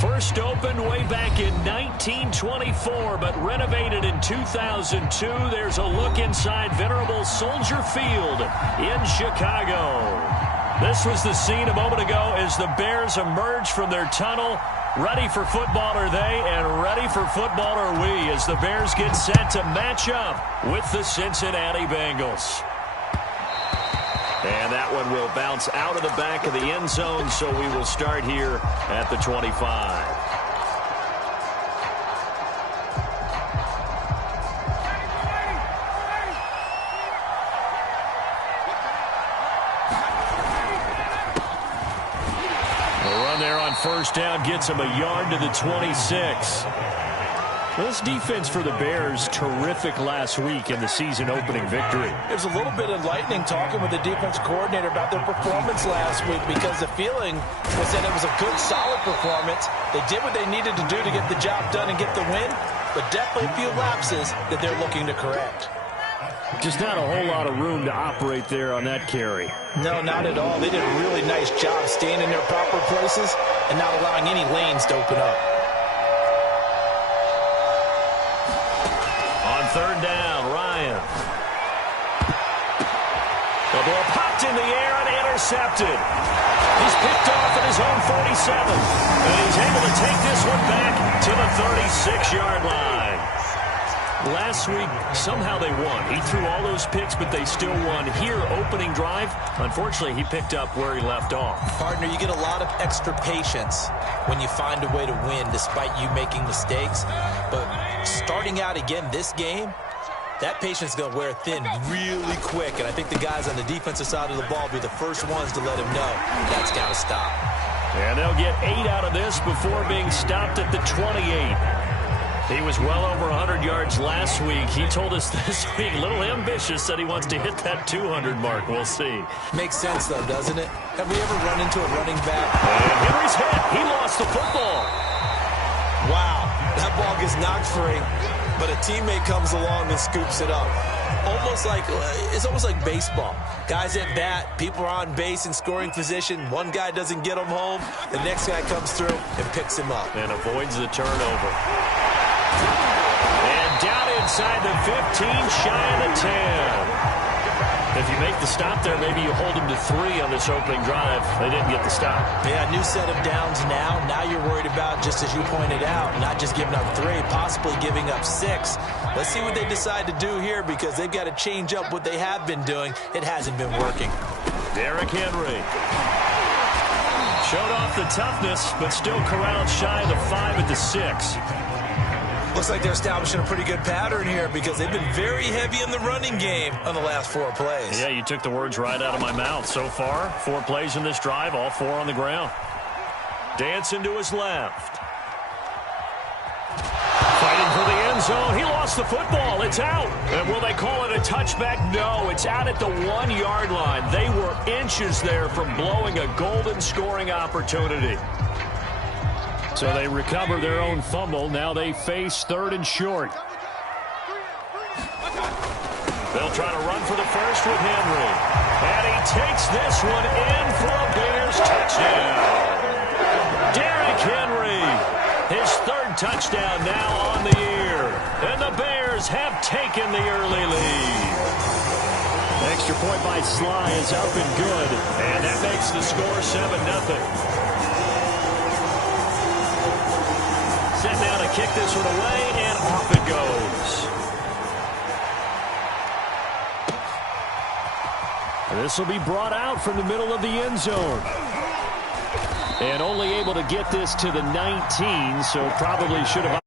First opened way back in 1924, but renovated in 2002. There's a look inside venerable Soldier Field in Chicago. This was the scene a moment ago as the Bears emerged from their tunnel. Ready for football are they, and ready for football are we as the Bears get set to match up with the Cincinnati Bengals. And that one will bounce out of the back of the end zone, so we will start here at the 25. The run there on first down gets him a yard to the 26. This defense for the Bears, terrific last week in the season-opening victory. It was a little bit enlightening talking with the defense coordinator about their performance last week because the feeling was that it was a good, solid performance. They did what they needed to do to get the job done and get the win, but definitely a few lapses that they're looking to correct. Just not a whole lot of room to operate there on that carry. No, not at all. They did a really nice job staying in their proper places and not allowing any lanes to open up. Third down, Ryan. The ball popped in the air and intercepted. He's picked off at his own 47. And he's able to take this one back to the 36-yard line. Last week, somehow they won. He threw all those picks, but they still won. Here, opening drive, unfortunately, he picked up where he left off. Partner, you get a lot of extra patience when you find a way to win despite you making mistakes. But starting out again this game, that patience is going to wear thin really quick. And I think the guys on the defensive side of the ball will be the first ones to let him know that's got to stop. And they'll get 8 out of this before being stopped at the 28. He was well over 100 yards last week. He told us this week, a little ambitious, said he wants to hit that 200 mark. We'll see. Makes sense, though, doesn't it? Have we ever run into a running back? And Henry's hit. He lost the football. Wow, that ball gets knocked free, but a teammate comes along and scoops it up. It's almost like baseball. Guys at bat, people are on base in scoring position. One guy doesn't get him home. The next guy comes through and picks him up. And avoids the turnover. And down inside the 15, shy of the 10. If you make the stop there, maybe you hold them to 3 on this opening drive. They didn't get the stop. Yeah, new set of downs now. Now you're worried about, just as you pointed out, not just giving up 3, possibly giving up 6. Let's see what they decide to do here because they've got to change up what they have been doing. It hasn't been working. Derrick Henry. Showed off the toughness, but still corralled shy of the 5 at the 6. Looks like they're establishing a pretty good pattern here because they've been very heavy in the running game on the last 4 plays. Yeah, you took the words right out of my mouth. So far, 4 plays in this drive, all 4 on the ground. Dancing to his left. Fighting for the end zone. He lost the football. It's out. And will they call it a touchback? No, it's out at the 1-yard line. They were inches there from blowing a golden scoring opportunity. So they recover their own fumble. Now they face 3rd and short. They'll try to run for the first with Henry. And he takes this one in for a Bears touchdown. Derrick Henry, his 3rd touchdown now on the year. And the Bears have taken the early lead. Extra point by Sly is up and good. And that makes the score 7-0. Set now to kick this one away, and off it goes. This will be brought out from the middle of the end zone. And only able to get this to the 19, so probably should have.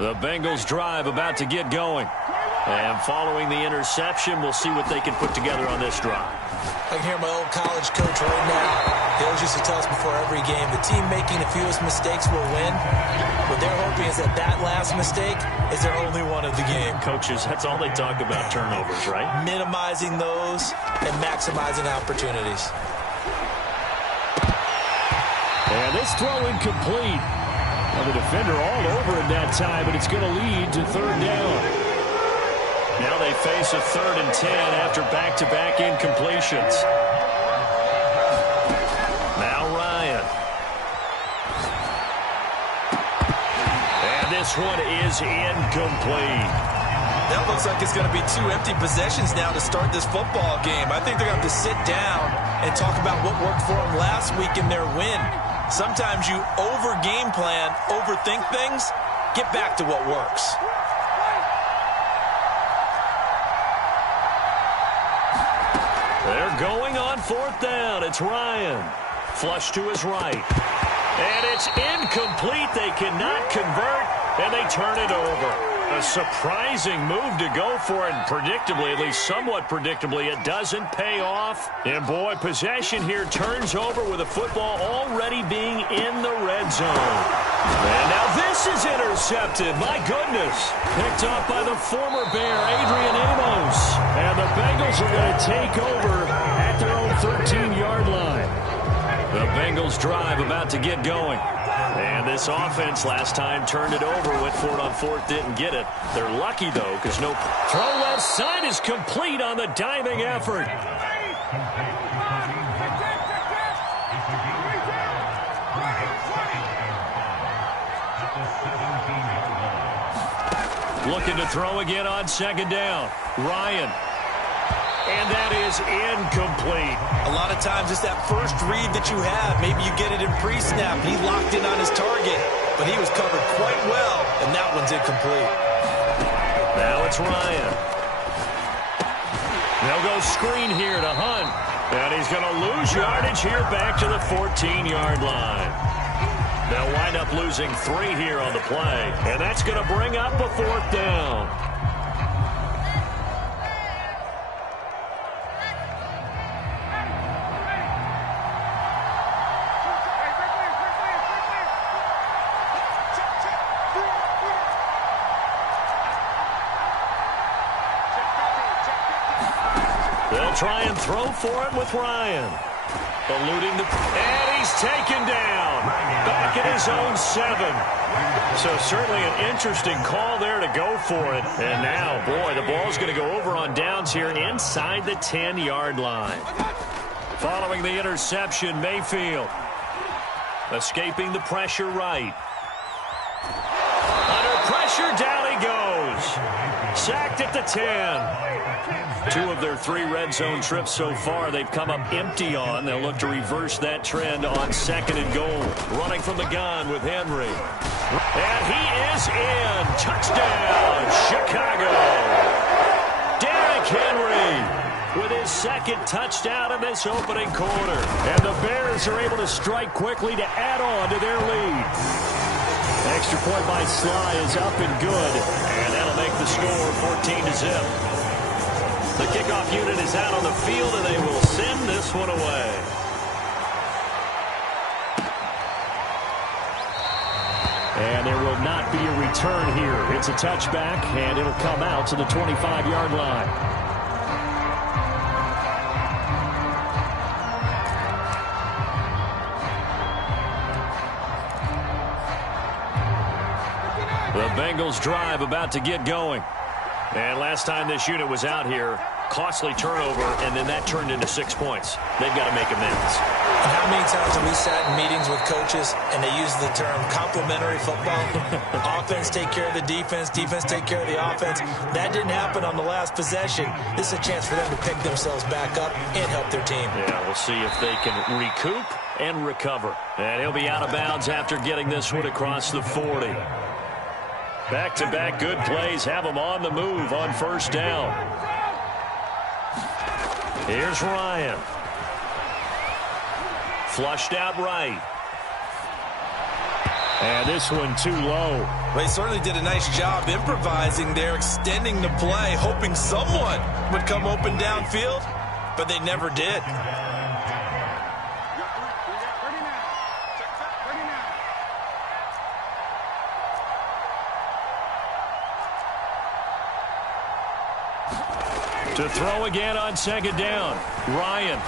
The Bengals drive about to get going. And following the interception, we'll see what they can put together on this drive. I can hear my old college coach right now. He always used to tell us before every game, the team making the fewest mistakes will win. What they're hoping is that last mistake is their only one of the game. Coaches, that's all they talk about, turnovers, right? Minimizing those and maximizing opportunities. And this throw incomplete. Well, the defender all over it that time, but it's going to lead to third down. Now they face a 3rd and 10 after back-to-back incompletions. Now Ryan. And this one is incomplete. That looks like it's going to be 2 empty possessions now to start this football game. I think they're going to have to sit down and talk about what worked for them last week in their win. Sometimes you over-game plan, overthink things. Get back to what works. They're going on 4th down. It's Ryan. Flush to his right. And it's incomplete. They cannot convert, and they turn it over. A surprising move to go for it, and predictably, at least somewhat predictably, it doesn't pay off. And boy, possession here turns over with the football already being in the red zone. And now this is intercepted. My goodness. Picked off by the former Bear, Adrian Amos. And the Bengals are going to take over at their own 13-yard line. The Bengals drive about to get going. And this offense last time turned it over, went for it on 4th, didn't get it. They're lucky, though, because no throw left side is complete on the diving effort. Looking to throw again on 2nd down. Ryan. And that is incomplete. A lot of times it's that first read that you have. Maybe you get it in pre-snap. He locked in on his target, but he was covered quite well, and that one's incomplete. Now it's Ryan. They'll go screen here to Hunt. And he's going to lose yardage here back to the 14-yard line. They'll wind up losing 3 here on the play, and that's going to bring up a 4th down. They'll try and throw for it with Ryan. Eluding the... And he's taken down. Back at his own 7. So certainly an interesting call there to go for it. And now, boy, the ball's going to go over on downs here inside the 10-yard line. Following the interception, Mayfield. Escaping the pressure right. Under pressure, down he goes. Sacked at the 10. 2 of their 3 red zone trips so far they've come up empty on. They'll look to reverse that trend on 2nd and goal. Running from the gun with Henry. And he is in. Touchdown, Chicago. Derrick Henry with his 2nd touchdown in this opening quarter. And the Bears are able to strike quickly to add on to their lead. Extra point by Sly is up and good. And that'll make the score 14-0. The kickoff unit is out on the field, and they will send this one away. And there will not be a return here. It's a touchback, and it'll come out to the 25-yard line. The Bengals drive about to get going. And last time this unit was out here, costly turnover, and then that turned into 6 points. They've got to make amends. And how many times have we sat in meetings with coaches and they use the term complementary football? Offense take care of the defense, defense take care of the offense. That didn't happen on the last possession. This is a chance for them to pick themselves back up and help their team. Yeah, we'll see if they can recoup and recover. And he'll be out of bounds after getting this one across the 40. Back-to-back good plays have them on the move on 1st down. Here's Ryan. Flushed out right. And this one too low. Well, he certainly did a nice job improvising there, extending the play, hoping someone would come open downfield, but they never did. To throw again on second down. Ryan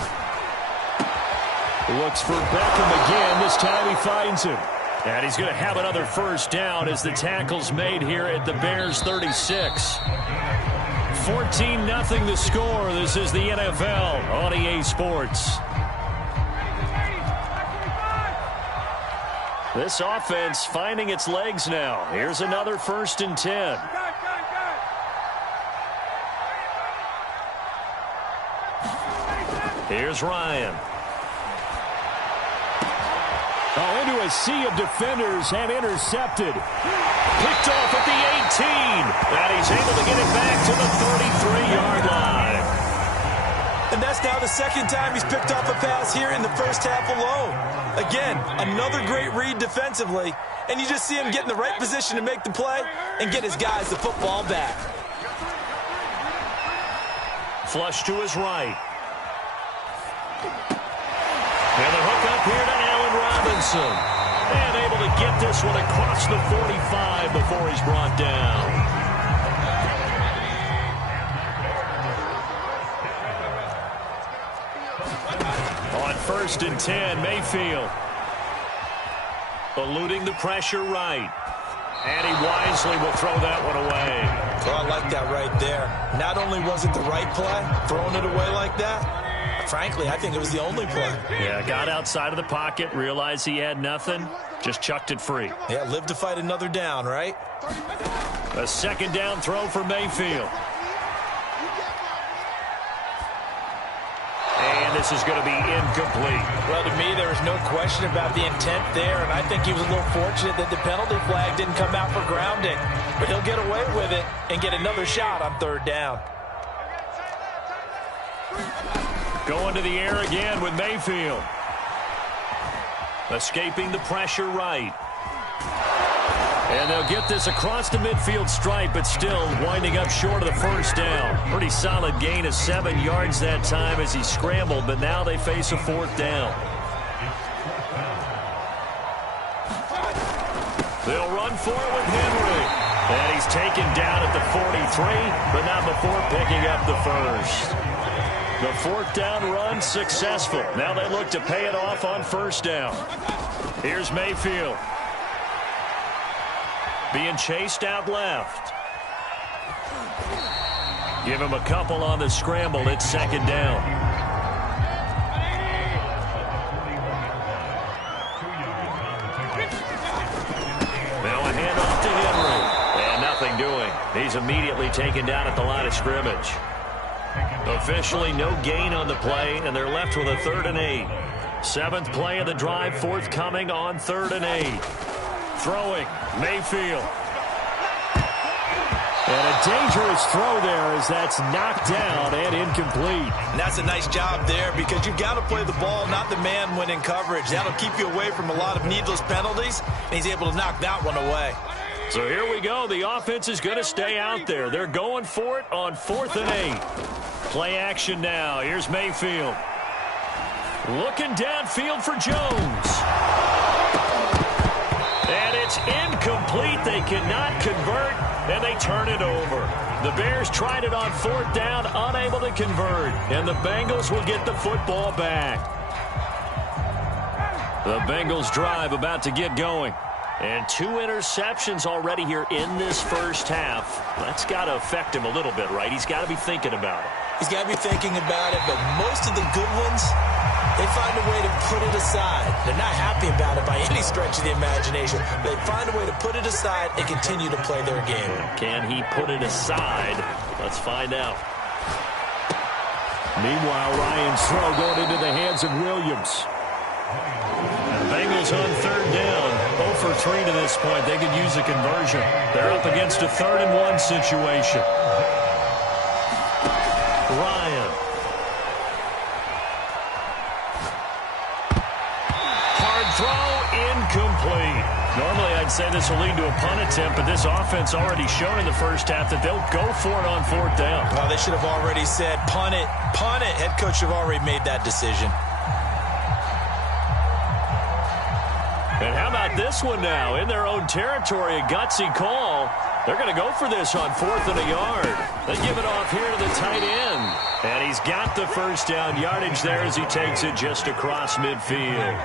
looks for Beckham again. This time he finds him. And he's going to have another first down as the tackle's made here at the Bears 36. 14-0 the score. This is the NFL on EA Sports. This offense finding its legs now. Here's another 1st and 10. Here's Ryan. Oh, into a sea of defenders and intercepted. Picked off at the 18. And he's able to get it back to the 33-yard line. And that's now the 2nd time he's picked off a pass here in the first half alone. Again, another great read defensively. And you just see him get in the right position to make the play and get his guys the football back. Flush to his right. And the hook up here to Allen Robinson. And able to get this one across the 45 before he's brought down. On 1st and 10, Mayfield. Eluding the pressure right. And he wisely will throw that one away. Well, I like that right there. Not only was it the right play, throwing it away like that, frankly, I think it was the only play. Yeah, got outside of the pocket, realized he had nothing, just chucked it free. Yeah, live to fight another down, right? A 2nd down throw for Mayfield. And this is going to be incomplete. Well, to me, there was no question about the intent there, and I think he was a little fortunate that the penalty flag didn't come out for grounding. But he'll get away with it and get another shot on 3rd down. Going to the air again with Mayfield. Escaping the pressure right. And they'll get this across the midfield stripe, but still winding up short of the 1st down. Pretty solid gain of 7 yards that time as he scrambled, but now they face a 4th down. They'll run for it with Henry. And he's taken down at the 43, but not before picking up the 1st. The 4th down run successful. Now they look to pay it off on 1st down. Here's Mayfield. Being chased out left. Give him a couple on the scramble. It's 2nd down. Now a handoff to Henry. And nothing doing. He's immediately taken down at the line of scrimmage. Officially no gain on the play, and they're left with a 3rd and 8. 7th play of the drive, forthcoming on 3rd and 8. Throwing, Mayfield. And a dangerous throw there as that's knocked down and incomplete. And that's a nice job there because you've got to play the ball, not the man when in coverage. That'll keep you away from a lot of needless penalties, and he's able to knock that one away. So here we go. The offense is going to stay out there. They're going for it on 4th and 8. Play action now. Here's Mayfield. Looking downfield for Jones. And it's incomplete. They cannot convert, and they turn it over. The Bears tried it on 4th down, unable to convert. And the Bengals will get the football back. The Bengals drive about to get going. And 2 interceptions already here in this first half. That's got to affect him a little bit, right? He's got to be thinking about it. He's got to be thinking about it, but most of the good ones, they find a way to put it aside. They're not happy about it by any stretch of the imagination. They find a way to put it aside and continue to play their game. Can he put it aside? Let's find out. Meanwhile, Ryan's throw going into the hands of Williams. And Bengals on 3rd down. 0 for 3 to this point. They could use a conversion. They're up against a 3rd and 1 situation. Ryan. Hard throw, incomplete. Normally I'd say this will lead to a punt attempt, but this offense already shown in the first half that they'll go for it on 4th down. Well, they should have already said punt it, punt it. Head coach should have already made that decision. And how about this one now? In their own territory, a gutsy call. They're going to go for this on 4th and a yard. They give it off here to the tight end. And he's got the first down yardage there as he takes it just across midfield.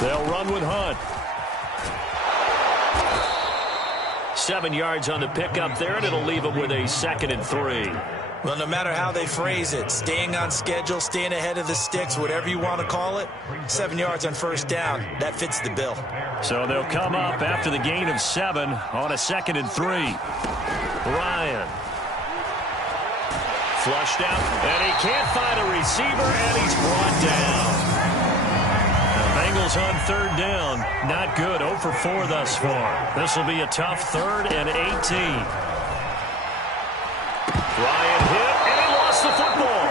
They'll run with Hunt. 7 yards on the pickup there, and it'll leave him with a 2nd and 3. Well, no matter how they phrase it, staying on schedule, staying ahead of the sticks, whatever you want to call it, 7 yards on first down, that fits the bill. So they'll come up after the gain of 7 on a 2nd and 3. Ryan. Flushed out, and he can't find a receiver, and he's brought down. The Bengals on 3rd down. Not good. 0 for 4 thus far. This will be a tough 3rd and 18. Ryan hit, and he lost the football.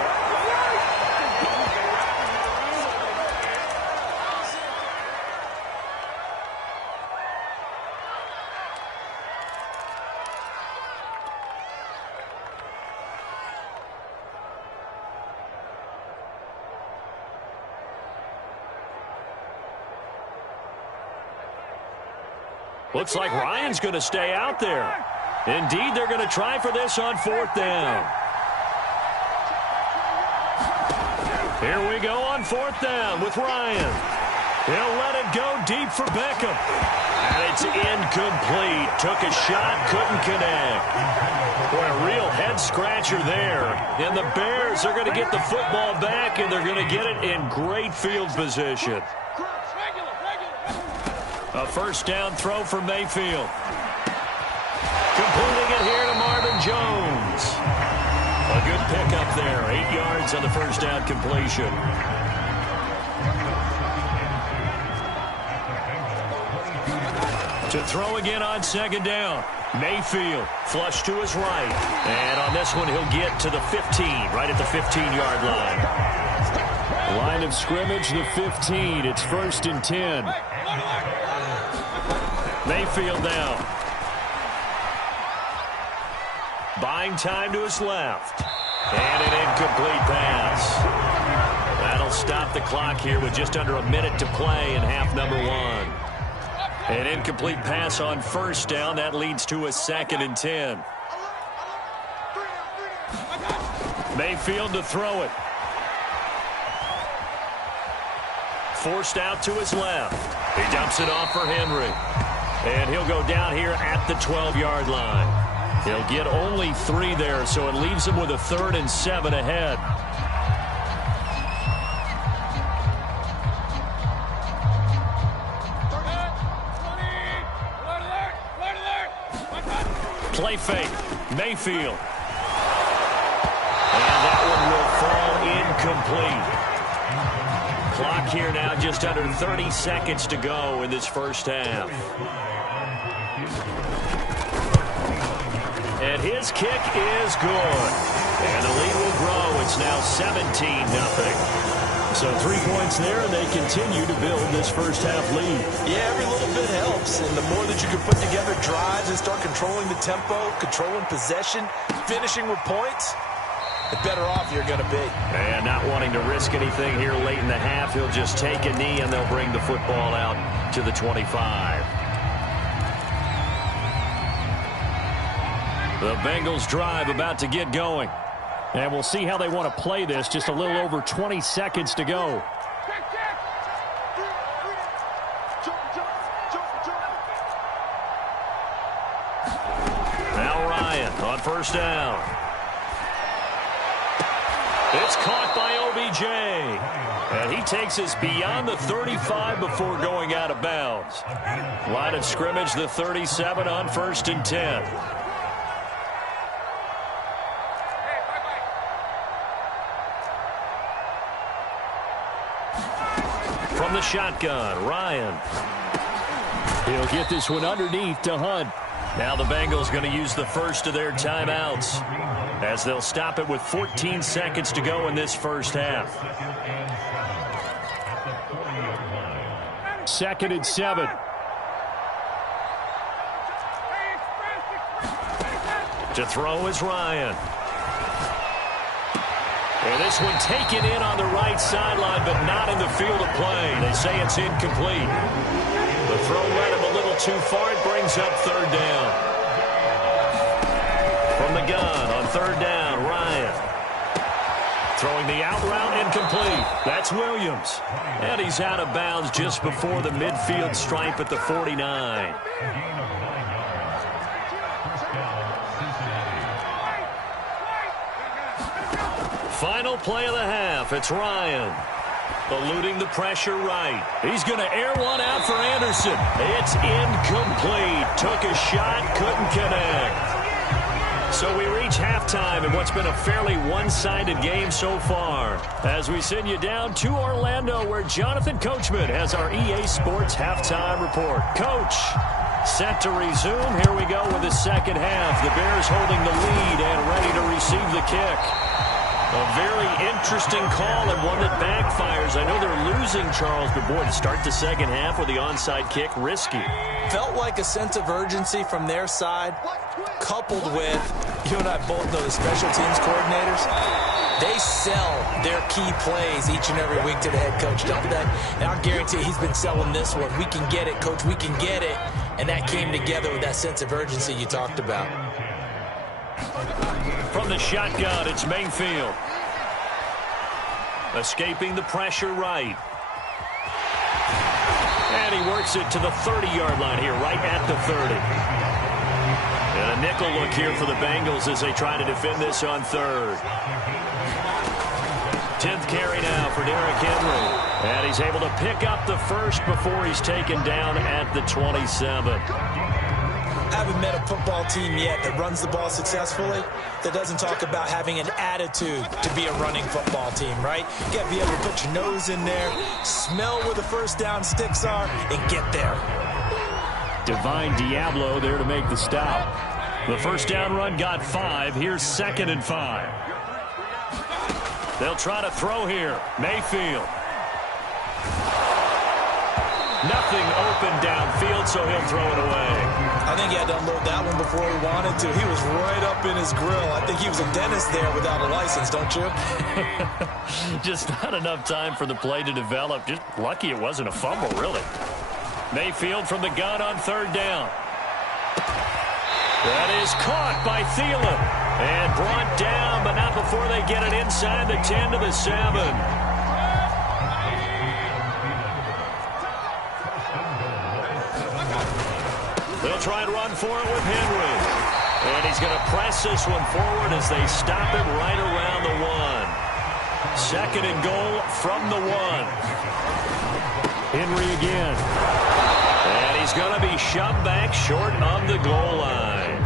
Looks like Ryan's going to stay out there. Indeed, they're going to try for this on 4th down. Here we go on 4th down with Ryan. He'll let it go deep for Beckham. And it's incomplete. Took a shot, couldn't connect. Boy, a real head-scratcher there. And the Bears are going to get the football back, and they're going to get it in great field position. A first down throw for Mayfield. Completing it here to Marvin Jones. A good pickup there. 8 yards on the first down completion. To throw again on 2nd down. Mayfield flush to his right. And on this one, he'll get to the 15, right at the 15-yard line. Line of scrimmage, the 15. It's 1st and 10. Mayfield now. Buying time to his left. And an incomplete pass. That'll stop the clock here with just under a minute to play in half number 1. An incomplete pass on first down. That leads to a 2nd and 10. Mayfield to throw it. Forced out to his left. He dumps it off for Henry. And he'll go down here at the 12-yard line. He'll get only 3 there, so it leaves him with a 3rd and 7 ahead. Play fake. Mayfield. And that one will fall incomplete. Clock here now, just under 30 seconds to go in this first half. And his kick is good. And the lead will grow. It's now 17-0. So 3 points there, and they continue to build this first half lead. Yeah, every little bit helps. And the more that you can put together drives and start controlling the tempo, controlling possession, finishing with points, the better off you're going to be. And not wanting to risk anything here late in the half, he'll just take a knee, and they'll bring the football out to the 25. The Bengals drive about to get going. And we'll see how they want to play this. Just a little over 20 seconds to go. Now Ryan on first down. It's caught by OBJ. And he takes us beyond the 35 before going out of bounds. Line of scrimmage, the 37 on 1st and 10. From the shotgun, Ryan. He'll get this one underneath to Hunt. Now the Bengals going to use the first of their timeouts as they'll stop it with 14 seconds to go in this first half. 2nd and 7. To throw is Ryan. And this one taken in on the right sideline, but not in the field of play. They say it's incomplete. The throw led him a little too far. It brings up third down. From the gun on third down, Ryan. Throwing the out route, incomplete. That's Williams. And he's out of bounds just before the midfield stripe at the 49. Final play of the half. It's Ryan. Eluding the pressure right. He's going to air one out for Anderson. It's incomplete. Took a shot, couldn't connect. So we reach halftime in what's been a fairly one-sided game so far. As we send you down to Orlando, where Jonathan Coachman has our EA Sports halftime report. Coach, set to resume. Here we go with the second half. The Bears holding the lead and ready to receive the kick. A very interesting call and one that backfires. I know they're losing, Charles, but boy, to start the second half with the onside kick, risky. Felt like a sense of urgency from their side, coupled with, you and I both know the special teams coordinators, they sell their key plays each and every week to the head coach, don't they? And I'll guarantee he's been selling this one. We can get it, coach, we can get it. And that came together with that sense of urgency you talked about. From the shotgun, it's Mayfield. Escaping the pressure right. And he works it to the 30-yard line here, right at the 30. And a nickel look here for the Bengals as they try to defend this on third. 10th carry now for Derrick Henry. And he's able to pick up the first before he's taken down at the 27. I haven't met a football team yet that runs the ball successfully that doesn't talk about having an attitude to be a running football team, right? You got to be able to put your nose in there, smell where the first down sticks are, and get there. Divine Diablo there to make the stop. The first down run got 5. Here's 2nd and 5. They'll try to throw here. Mayfield. Nothing open downfield, so he'll throw it away. I think he had to unload that one before he wanted to. He was right up in his grill. I think he was a dentist there without a license, don't you? Just not enough time for the play to develop. Just lucky it wasn't a fumble, really. Mayfield from the gun on third down. That is caught by Thielen. And brought down, but not before they get it inside the 10 to the 7. They'll try and run for it with Henry. And he's going to press this one forward as they stop him right around the 1. 2nd and goal from the 1. Henry again. And he's going to be shoved back short of the goal line.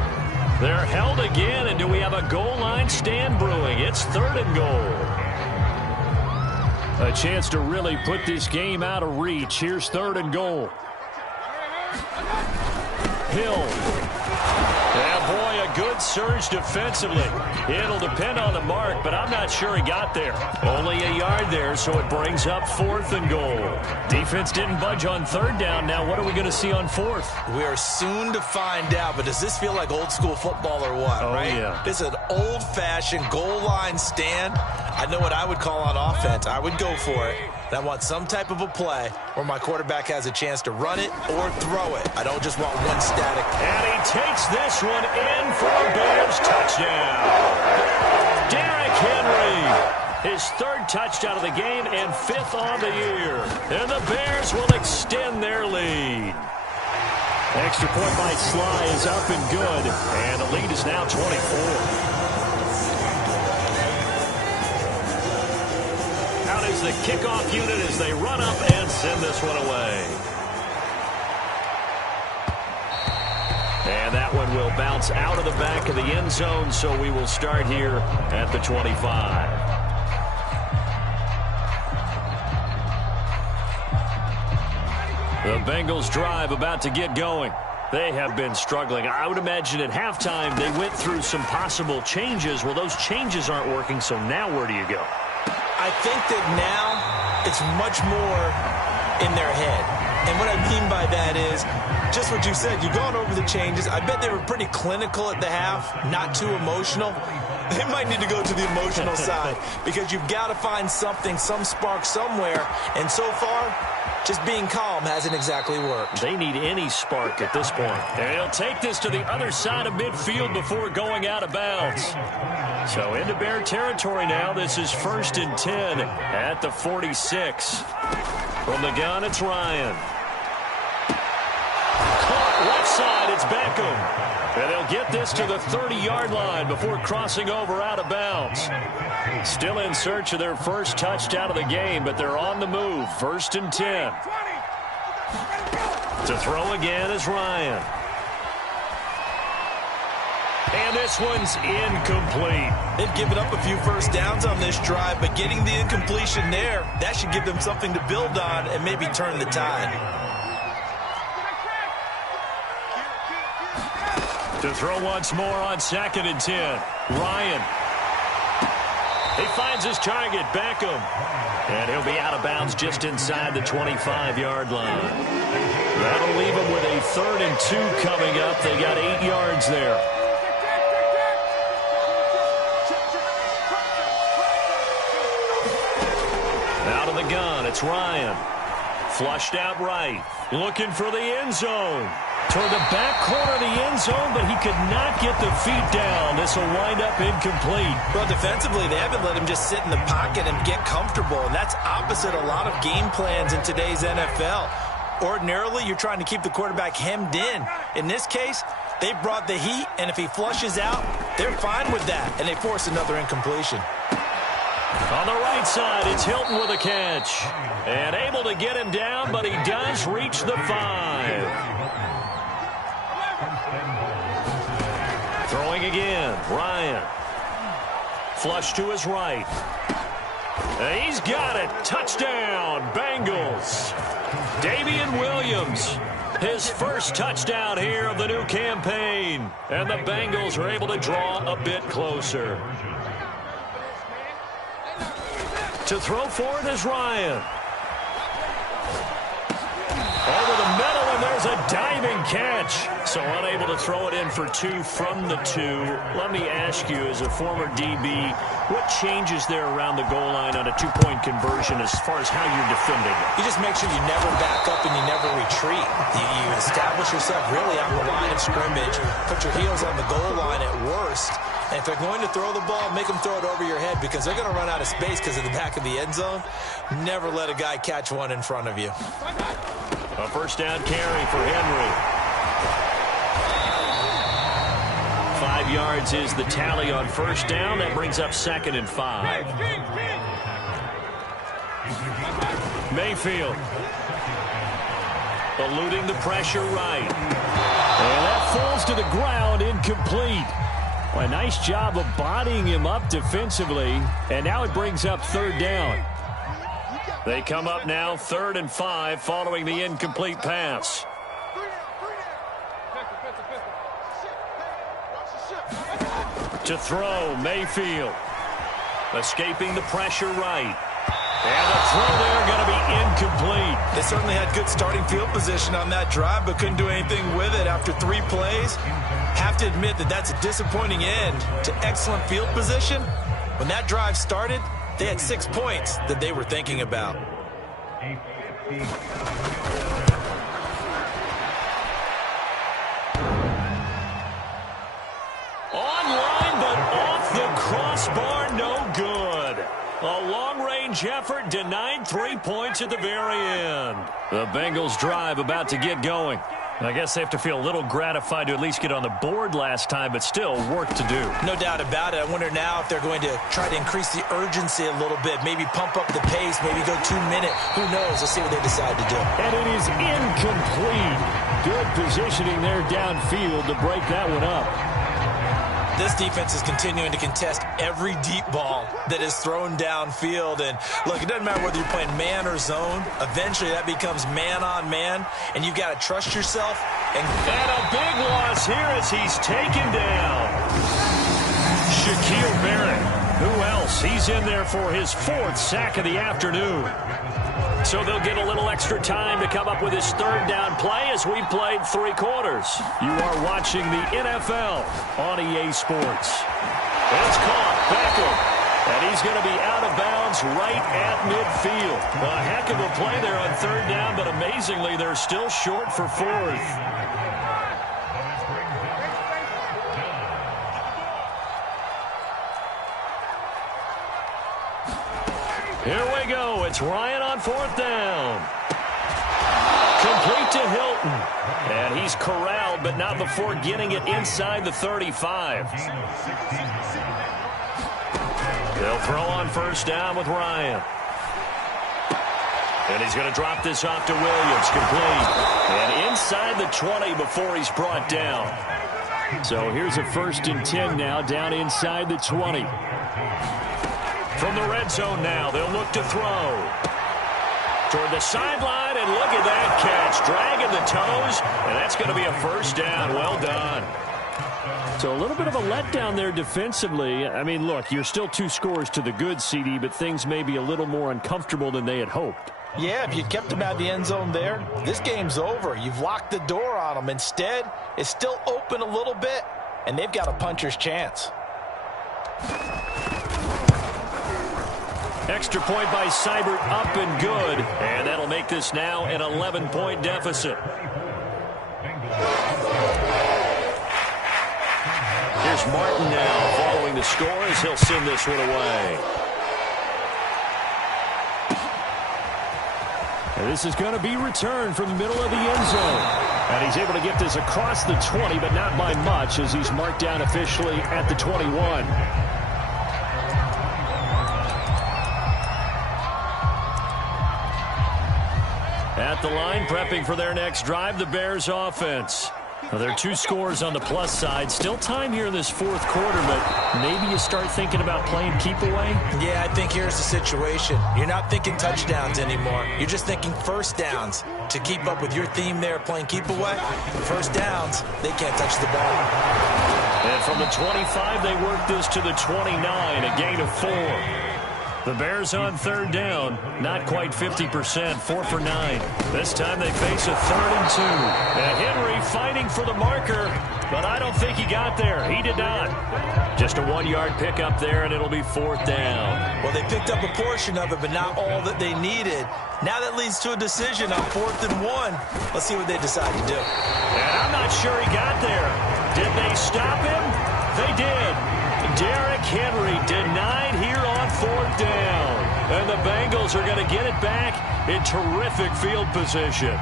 They're held again, and do we have a goal line stand brewing? It's 3rd and goal. A chance to really put this game out of reach. Here's 3rd and goal. Hill. Yeah, boy, a good surge defensively. It'll depend on the mark, but I'm not sure he got there. Only a yard there, so it brings up 4th and goal. Defense didn't budge on 3rd down. Now what are we going to see on 4th? We are soon to find out, but does this feel like old school football or what, right? Yeah. This is an old-fashioned goal line stand. I know what I would call on offense. I would go for it. And I want some type of a play where my quarterback has a chance to run it or throw it. I don't just want one static. And he takes this one in for a Bears touchdown. Derrick Henry, his 3rd touchdown of the game and 5th on the year. And the Bears will extend their lead. Extra point by Sly is up and good. And the lead is now 24. Is the kickoff unit as they run up and send this one away. And that one will bounce out of the back of the end zone, so we will start here at the 25. The Bengals drive about to get going. They have been struggling. I would imagine at halftime they went through some possible changes. Well, those changes aren't working, so now where do you go? I think that now it's much more in their head. And what I mean by that is just what you said. You've gone over the changes. I bet they were pretty clinical at the half, not too emotional. They might need to go to the emotional side because you've got to find something, some spark somewhere. And so far, just being calm hasn't exactly worked. They need any spark at this point. And he'll take this to the other side of midfield before going out of bounds. So into Bear territory now. This is 1st and 10 at the 46. From the gun, it's Ryan. Caught left side, it's Beckham. And they'll get this to the 30-yard line before crossing over out of bounds. Still in search of their first touchdown of the game, but they're on the move. 1st and 10. To throw again is Ryan. And this one's incomplete. They've given up a few first downs on this drive, but getting the incompletion there, that should give them something to build on and maybe turn the tide. To throw once more on 2nd and 10. Ryan. He finds his target, Beckham. And he'll be out of bounds just inside the 25-yard line. That'll leave him with a 3rd and 2 coming up. They got 8 yards there. Out of the gun, it's Ryan. Flushed out right. Looking for the end zone. Toward the back corner of the end zone, but he could not get the feet down. This will wind up incomplete. Well, defensively, they haven't let him just sit in the pocket and get comfortable, and that's opposite a lot of game plans in today's NFL. Ordinarily, you're trying to keep the quarterback hemmed in. In this case, they brought the heat, and if he flushes out, they're fine with that, and they force another incompletion. On the right side, it's Hilton with a catch. And able to get him down, but he does reach the 5. Throwing again, Ryan. Flush to his right. And he's got it. Touchdown, Bengals. Damian Williams, his first touchdown here of the new campaign. And the Bengals are able to draw a bit closer. To throw for it is Ryan. Over the middle, and there's a diving catch. So unable to throw it in for 2 from the 2. Let me ask you, as a former DB, what changes there around the goal line on a 2-point conversion as far as how you're defending it? You just make sure you never back up and you never retreat. You establish yourself really on the line of scrimmage, put your heels on the goal line at worst. And if they're going to throw the ball, make them throw it over your head because they're going to run out of space because of the back of the end zone. Never let a guy catch one in front of you. A first down carry for Henry. 5 yards is the tally on first down. That brings up 2nd and 5. Mayfield. Eluding the pressure right. And that falls to the ground, incomplete. Well, a nice job of bodying him up defensively. And now it brings up 3rd down. They come up now 3rd and 5 following the incomplete pass. To throw, Mayfield. Escaping the pressure right. And the throw there going to be incomplete. They certainly had good starting field position on that drive, but couldn't do anything with it after 3 plays. Have to admit that that's a disappointing end to excellent field position. When that drive started, they had 6 points that they were thinking about. Online, but off the crossbar, no good. A long-range effort denied 3 points at the very end. The Bengals drive about to get going. I guess they have to feel a little gratified to at least get on the board last time, but still work to do. No doubt about it. I wonder now if they're going to try to increase the urgency a little bit, maybe pump up the pace, maybe go 2-minute. Who knows? Let's see what they decide to do. And it is incomplete. Good positioning there downfield to break that one up. This defense is continuing to contest every deep ball that is thrown downfield. And, look, it doesn't matter whether you're playing man or zone. Eventually, that becomes man-on-man, and you've got to trust yourself. And a big loss here as he's taken down. Shaquille Barrett. Who else? He's in there for his 4th sack of the afternoon. So they'll get a little extra time to come up with his 3rd down play as we played 3 quarters. You are watching the NFL on EA Sports. It's caught. Beckham. And he's going to be out of bounds right at midfield. A heck of a play there on third down, but amazingly, they're still short for fourth. Here we go. It's Ryan on fourth down. Complete to Hilton. And he's corralled, but not before getting it inside the 35. They'll throw on first down with Ryan. And he's going to drop this off to Williams. Complete. And inside the 20 before he's brought down. So here's a 1st and 10 now, down inside the 20. From the red zone now, they'll look to throw. Toward the sideline, and look at that catch. Dragging the toes, and that's going to be a first down. Well done. So a little bit of a letdown there defensively. I mean, look, you're still 2 scores to the good, CD, but things may be a little more uncomfortable than they had hoped. Yeah, if you kept them out of the end zone there, this game's over. You've locked the door on them. Instead, it's still open a little bit, and they've got a puncher's chance. Extra point by Seibert, up and good. And that'll make this now an 11-point deficit. Here's Martin now following the score as he'll send this one away. And this is going to be returned from the middle of the end zone. And he's able to get this across the 20, but not by much, as he's marked down officially at the 21. At the line, prepping for their next drive, the Bears offense. Well, there are 2 scores on the plus side. Still time here in this 4th quarter, but maybe you start thinking about playing keep away? Yeah, I think here's the situation. You're not thinking touchdowns anymore. You're just thinking first downs. To keep up with your theme there, playing keep away, first downs, they can't touch the ball. And from the 25, they work this to the 29, a gain of 4. The Bears on third down, not quite 50%, 4 for 9. This time they face a 3rd and 2. And Henry fighting for the marker, but I don't think he got there. He did not. Just a 1-yard pickup there, and it'll be 4th down. Well, they picked up a portion of it, but not all that they needed. Now that leads to a decision on 4th and 1. Let's see what they decide to do. And I'm not sure he got there. Did they stop him? They did. Derrick Henry denied here on 4th down. And the Bengals are going to get it back in terrific field position.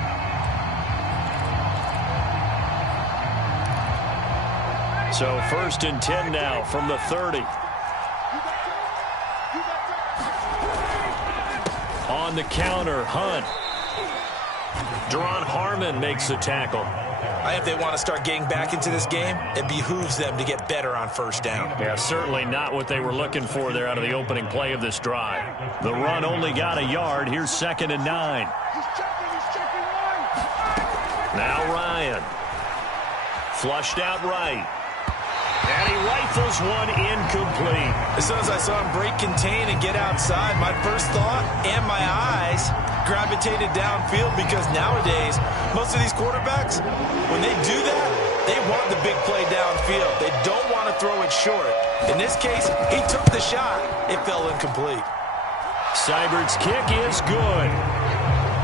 So 1st and 10 now from the 30. On the counter, Hunt. Deron Harmon makes the tackle. If they want to start getting back into this game, it behooves them to get better on first down. Yeah, certainly not what they were looking for there out of the opening play of this drive. The run only got a yard. Here's 2nd and 9. Now Ryan. Flushed out right. And he rifles one incomplete. As soon as I saw him break contain and get outside, my first thought and my eyes gravitated downfield, because nowadays, most of these quarterbacks, when they do that, they want the big play downfield. They don't want to throw it short. In this case, he took the shot. It fell incomplete. Seibert's kick is good.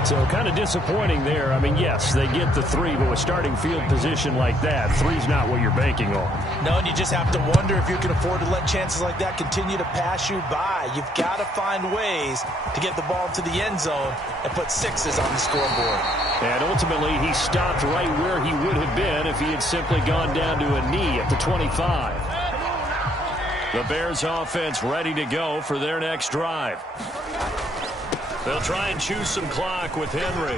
So kind of disappointing there. I mean, yes, they get the 3, but with starting field position like that, 3's not what you're banking on. No, and you just have to wonder if you can afford to let chances like that continue to pass you by. You've got to find ways to get the ball to the end zone and put 6s on the scoreboard. And ultimately, he stopped right where he would have been if he had simply gone down to a knee at the 25. The Bears offense ready to go for their next drive. They'll try and choose some clock with Henry.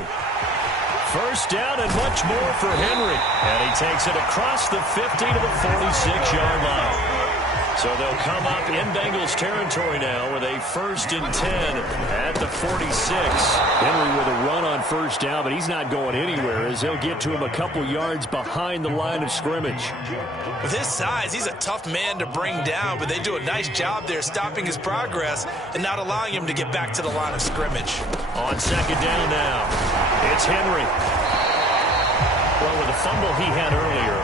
First down and much more for Henry. And he takes it across the 50 to the 46-yard line. So they'll come up in Bengals territory now with a 1st and 10 at the 46. Henry with a run on first down, but he's not going anywhere as they'll get to him a couple yards behind the line of scrimmage. With his size, he's a tough man to bring down, but they do a nice job there stopping his progress and not allowing him to get back to the line of scrimmage. On 2nd down now, it's Henry. Well, with a fumble he had earlier,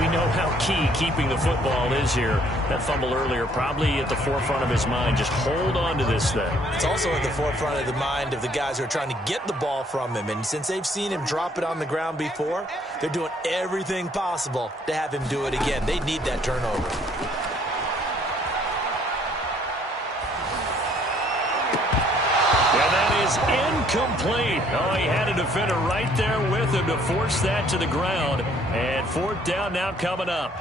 we know how key keeping the football is here. That fumble earlier probably at the forefront of his mind. Just hold on to this thing. It's also at the forefront of the mind of the guys who are trying to get the ball from him. And since they've seen him drop it on the ground before, they're doing everything possible to have him do it again. They need that turnover. Incomplete. Oh, he had a defender right there with him to force that to the ground. And fourth down now coming up.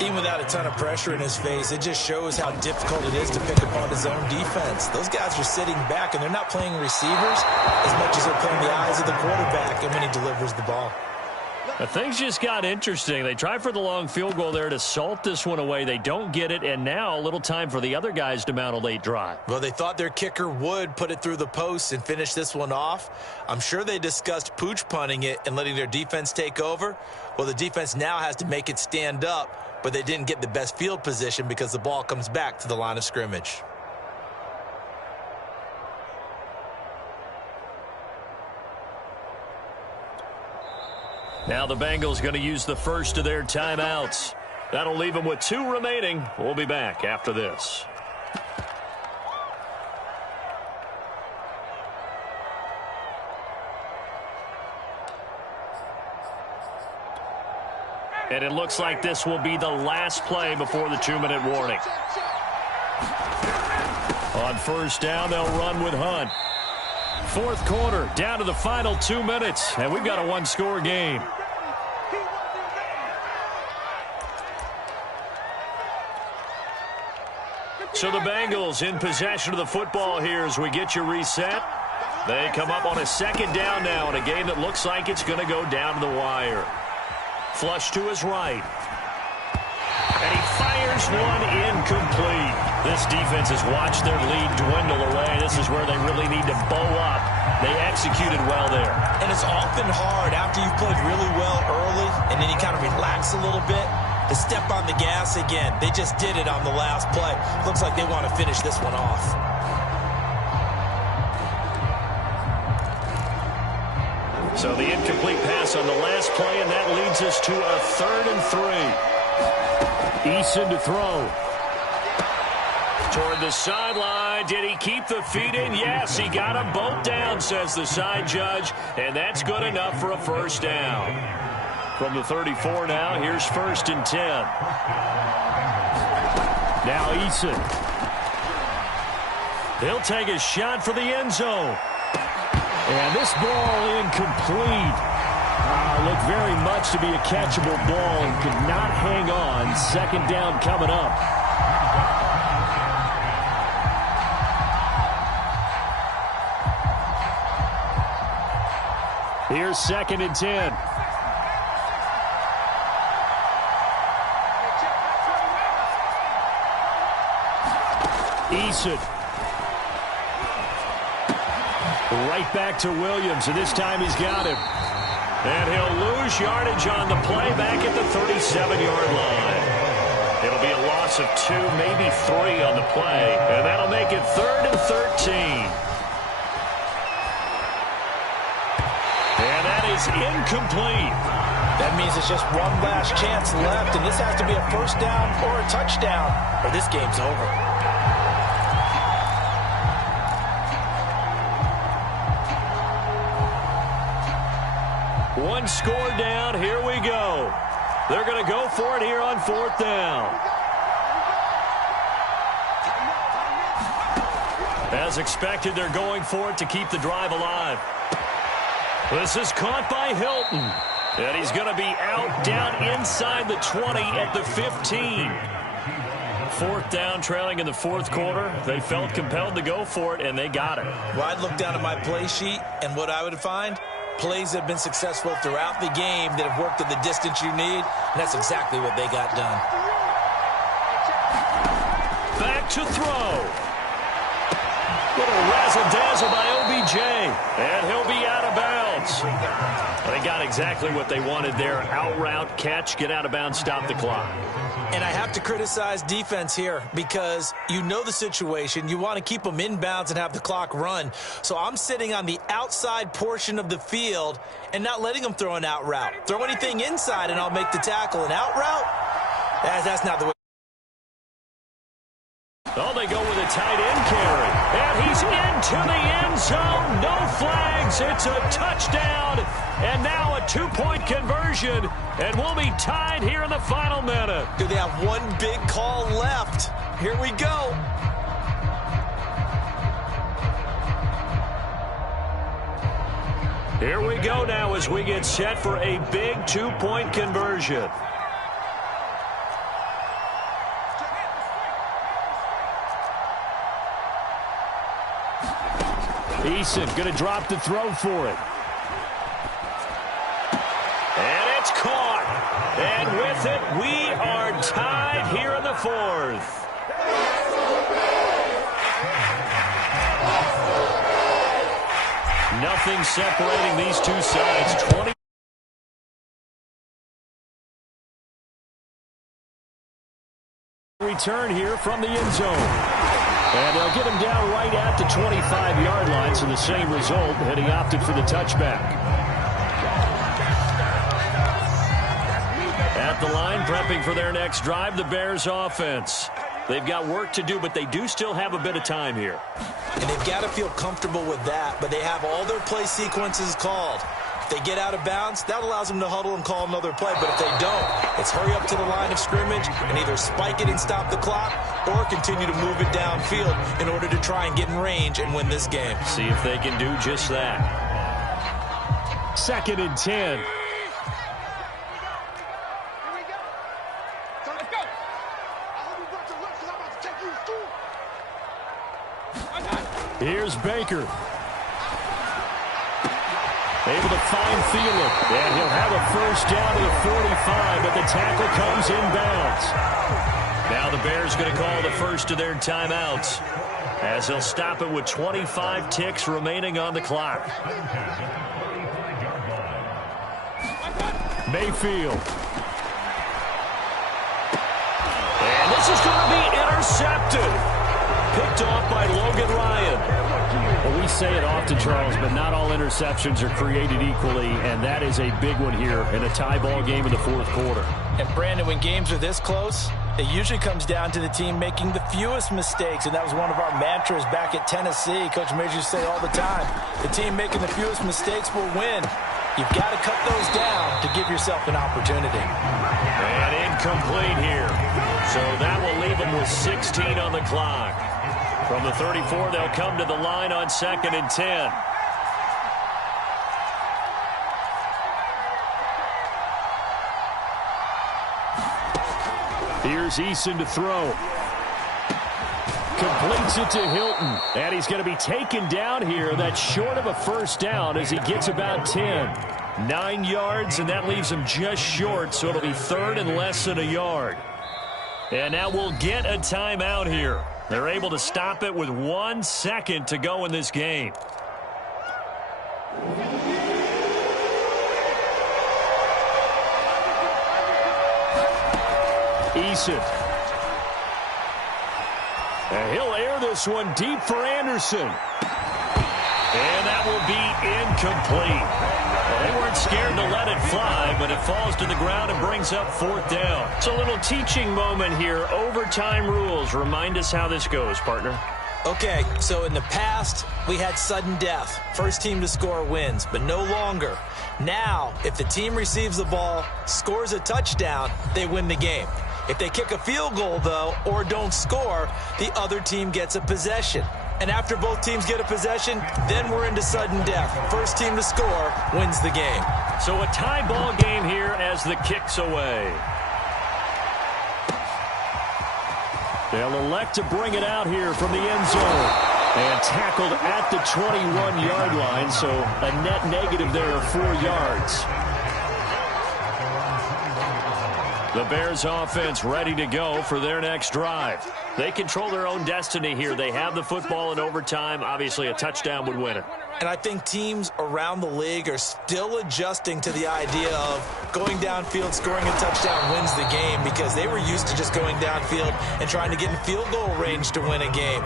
Even without a ton of pressure in his face, it just shows how difficult it is to pick apart his own defense. Those guys are sitting back, and they're not playing receivers as much as they're playing the eyes of the quarterback and when he delivers the ball. But things just got interesting. They tried for the long field goal there to salt this one away. They don't get it, and now a little time for the other guys to mount a late drive. Well, they thought their kicker would put it through the post and finish this one off. I'm sure they discussed pooch punting it and letting their defense take over. Well, the defense now has to make it stand up, but they didn't get the best field position because the ball comes back to the line of scrimmage. Now the Bengals going to use the first of their timeouts. That'll leave them with 2 remaining. We'll be back after this. And it looks like this will be the last play before the 2-minute warning. On first down, they'll run with Hunt. Fourth quarter, down to the final 2 minutes, and we've got a 1-score game. So the Bengals in possession of the football here as we get you reset. They come up on a second down now in a game that looks like it's going to go down to the wire. Flush to his right. And he fires one incomplete. This defense has watched their lead dwindle away. This is where they really need to bow up. They executed well there. And it's often hard after you've played really well early and then you kind of relax a little bit to step on the gas again. They just did it on the last play. Looks like they want to finish this one off. So the incomplete pass on the last play, and that leads us to a 3rd and 3. Eason to throw. Toward the sideline. Did he keep the feet in? Yes, he got them both down, says the side judge, and that's good enough for a first down. From the 34 now, here's 1st and 10. Now Eason. He'll take a shot for the end zone. And this ball incomplete. Looked very much to be a catchable ball and could not hang on. Second down coming up. Here's 2nd and 10. Eason. Right back to Williams, and this time he's got him. And he'll lose yardage on the play back at the 37-yard line. It'll be a loss of 2, maybe 3 on the play, and that'll make it 3rd and 13. And that is incomplete. That means it's just one last chance left, and this has to be a first down or a touchdown, or this game's over. One score down. Here we go. They're going to go for it here on 4th down. As expected, they're going for it to keep the drive alive. This is caught by Hilton. And he's going to be out down inside the 20 at the 15. 4th down, trailing in the 4th quarter. They felt compelled to go for it, and they got it. Well, I'd look down at my play sheet, and what I would find, plays that have been successful throughout the game that have worked at the distance you need, and that's exactly what they got done. Back to throw. Little razzle-dazzle by OBJ, and he'll be out of bounds. yards. They got exactly what they wanted there. Out route, catch, get out of bounds, stop the clock. And I have to criticize defense here because you know the situation. You want to keep them inbounds and have the clock run. So I'm sitting on the outside portion of the field and not letting them throw an out route. Throw anything inside and I'll make the tackle. An out route? That's not the way. Oh, they go with a tight end carry. And he's into the end zone. No flags. It's a touchdown. And now a two-point conversion. And we'll be tied here in the final minute. Do they have one big call left? Here we go. Here we go now as we get set for a big two-point conversion. Eason going to drop the throw for it. And it's caught. And with it, we are tied here in the fourth. Nothing separating these two sides. 20. Return here from the end zone. And they'll get him down right at the 25-yard line, so the same result, and he opted for the touchback. At the line, prepping for their next drive, the Bears offense. They've got work to do, but they do still have a bit of time here. And they've got to feel comfortable with that, but they have all their play sequences called. If they get out of bounds, that allows them to huddle and call another play. But if they don't, it's hurry up to the line of scrimmage and either spike it and stop the clock or continue to move it downfield in order to try and get in range and win this game. See if they can do just that. 2nd and 10. Here's Baker. Able to find Thielen. And he'll have a first down to the 45, but the tackle comes inbounds. Now the Bears going to call the first of their timeouts as they'll stop it with 25 ticks remaining on the clock. Mayfield. And this is going to be intercepted. Picked off by Logan Ryan. Well, we say it often, Charles, but not all interceptions are created equally, and that is a big one here in a tie ball game in the fourth quarter. And, Brandon, when games are this close, it usually comes down to the team making the fewest mistakes, and that was one of our mantras back at Tennessee. Coach Major used to say all the time, the team making the fewest mistakes will win. You've got to cut those down to give yourself an opportunity. And incomplete here. So that will leave them with 16 on the clock. From the 34, they'll come to the line on 2nd and 10. Here's Eason to throw. Completes it to Hilton. And he's going to be taken down here. That's short of a first down as he gets about 10. 9 yards, and that leaves him just short, so it'll be 3rd and less than a yard. And now we'll get a timeout here. They're able to stop it with 1 second to go in this game. Eason. And he'll air this one deep for Anderson. And that will be incomplete. Well, they weren't scared to let it fly, but it falls to the ground and brings up 4th down. It's a little teaching moment here. Overtime rules. Remind us how this goes, partner. Okay, so in the past, we had sudden death. First team to score wins, but no longer. Now, if the team receives the ball, scores a touchdown, they win the game. If they kick a field goal, though, or don't score, the other team gets a possession. And after both teams get a possession, then we're into sudden death. First team to score wins the game. So a tie ball game here as the kick's away. They'll elect to bring it out here from the end zone. And tackled at the 21-yard line, so a net negative there of 4 yards. The Bears offense ready to go for their next drive. They control their own destiny here. They have the football in overtime. Obviously, a touchdown would win it. And I think teams around the league are still adjusting to the idea of going downfield, scoring a touchdown wins the game, because they were used to just going downfield and trying to get in field goal range to win a game.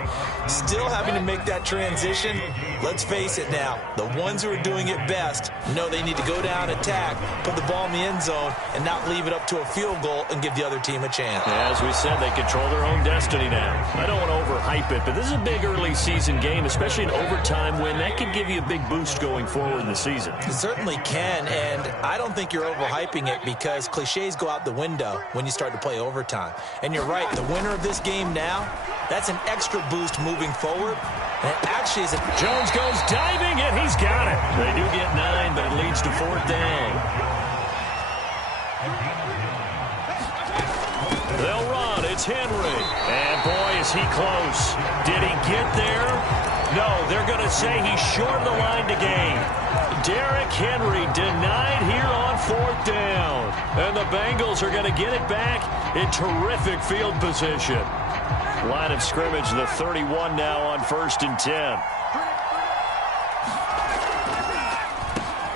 Still having to make that transition. Let's face it now, the ones who are doing it best know they need to go down, attack, put the ball in the end zone, and not leave it up to a field goal and give the other team a chance. As we said, they control their own destiny now. I don't want to overhype it, but this is a big early season game, especially an overtime win. That could give you a big boost going forward in the season. It certainly can, and I don't think you're overhyping it, because cliches go out the window when you start to play overtime. And you're right, the winner of this game now, that's an extra boost moving forward. And it actually is. Jones goes diving, and he's got it. They do get 9, but it leads to 4th down. They'll run. It's Henry. And, boy, is he close. Did he get there? No, they're going to say he's short of the line to gain. Derrick Henry denied here on 4th down. And the Bengals are going to get it back in terrific field position. Line of scrimmage, the 31 now on 1st and 10.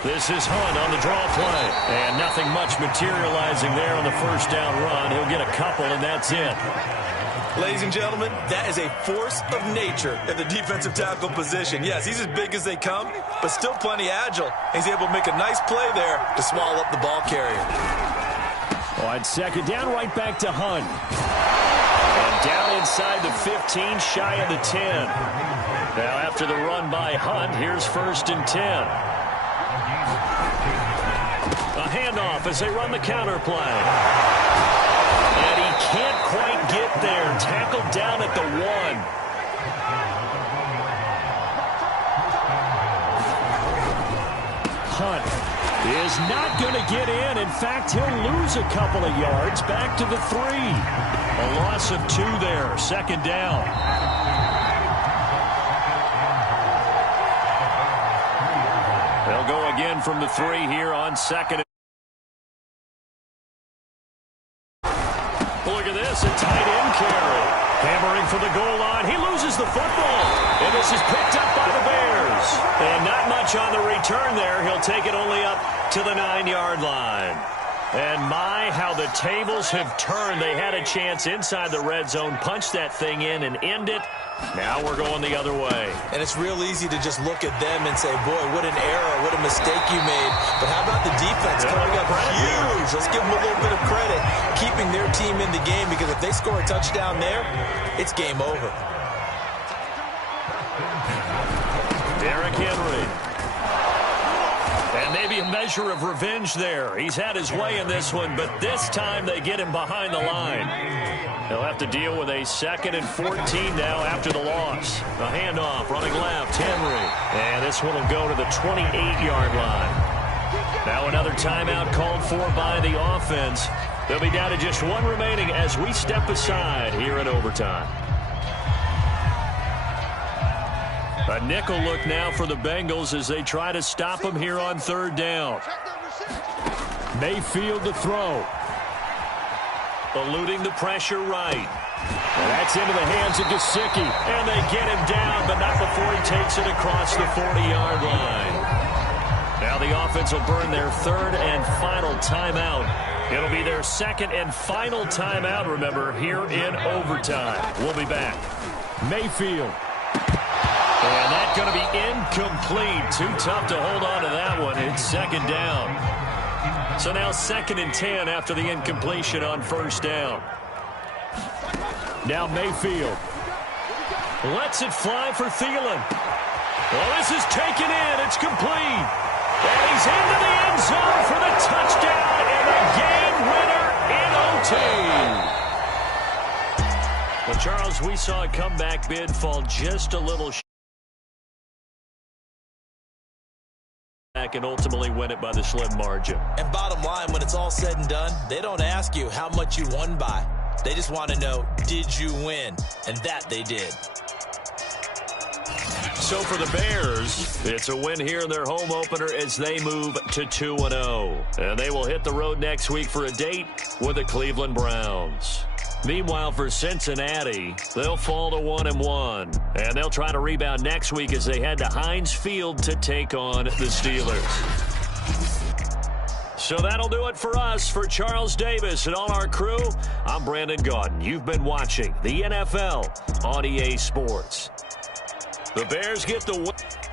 This is Hunt on the draw play. And nothing much materializing there on the 1st down run. He'll get a couple, and that's it. Ladies and gentlemen, that is a force of nature at the defensive tackle position. Yes, he's as big as they come, but still plenty agile. He's able to make a nice play there to swallow up the ball carrier. On 2nd down, right back to Hunt. And down inside the 15, shy of the 10. Now after the run by Hunt, here's 1st and 10. A handoff as they run the counter play. And he can't quite get there. Tackled down at the 1. Hunt is not going to get in. In fact, he'll lose a couple of yards back to the 3. A loss of 2 there. 2nd down. They'll go again from the 3 here on 2nd. Look at this, a tight end carry. Hammering for the goal line. He loses the football. And this is picked up by the Bears. And not much on the return there. He'll take it only up to the 9-yard line. And my, how the tables have turned. They had a chance inside the red zone, punch that thing in and end it. Now we're going the other way. And it's real easy to just look at them and say, boy, what an error, what a mistake you made. But how about the defense coming up huge? Let's give them a little bit of credit, keeping their team in the game, because if they score a touchdown there, it's game over. Derrick Henry. And maybe a measure of revenge there. He's had his way in this one, but this time they get him behind the line. They'll have to deal with a 2nd and 14 now after the loss. A handoff, running left, Henry. And this one will go to the 28-yard line. Now another timeout called for by the offense. They'll be down to just 1 remaining as we step aside here in overtime. A nickel look now for the Bengals as they try to stop him here on 3rd down. Mayfield to throw. Eluding the pressure right. And that's into the hands of Gesicki. And they get him down, but not before he takes it across the 40-yard line. Now the offense will burn their 3rd and final timeout. It'll be their 2nd and final timeout, remember, here in overtime. We'll be back. Mayfield. And that's going to be incomplete. Too tough to hold on to that one. It's 2nd down. So now 2nd and 10 after the incompletion on 1st down. Now Mayfield. Lets it fly for Thielen. Well, this is taken in. It's complete. And he's into the end zone for the touchdown and a game winner in OT. Well, Charles, we saw a comeback bid fall just a little short and ultimately win it by the slim margin. And bottom line, when it's all said and done, they don't ask you how much you won by. They just want to know, did you win? And that they did. So for the Bears, it's a win here in their home opener as they move to 2-0. And they will hit the road next week for a date with the Cleveland Browns. Meanwhile, for Cincinnati, they'll fall to 1-1. And they'll try to rebound next week as they head to Heinz Field to take on the Steelers. So that'll do it for us. For Charles Davis and all our crew, I'm Brandon Gaudin. You've been watching the NFL on EA Sports. The Bears get the win.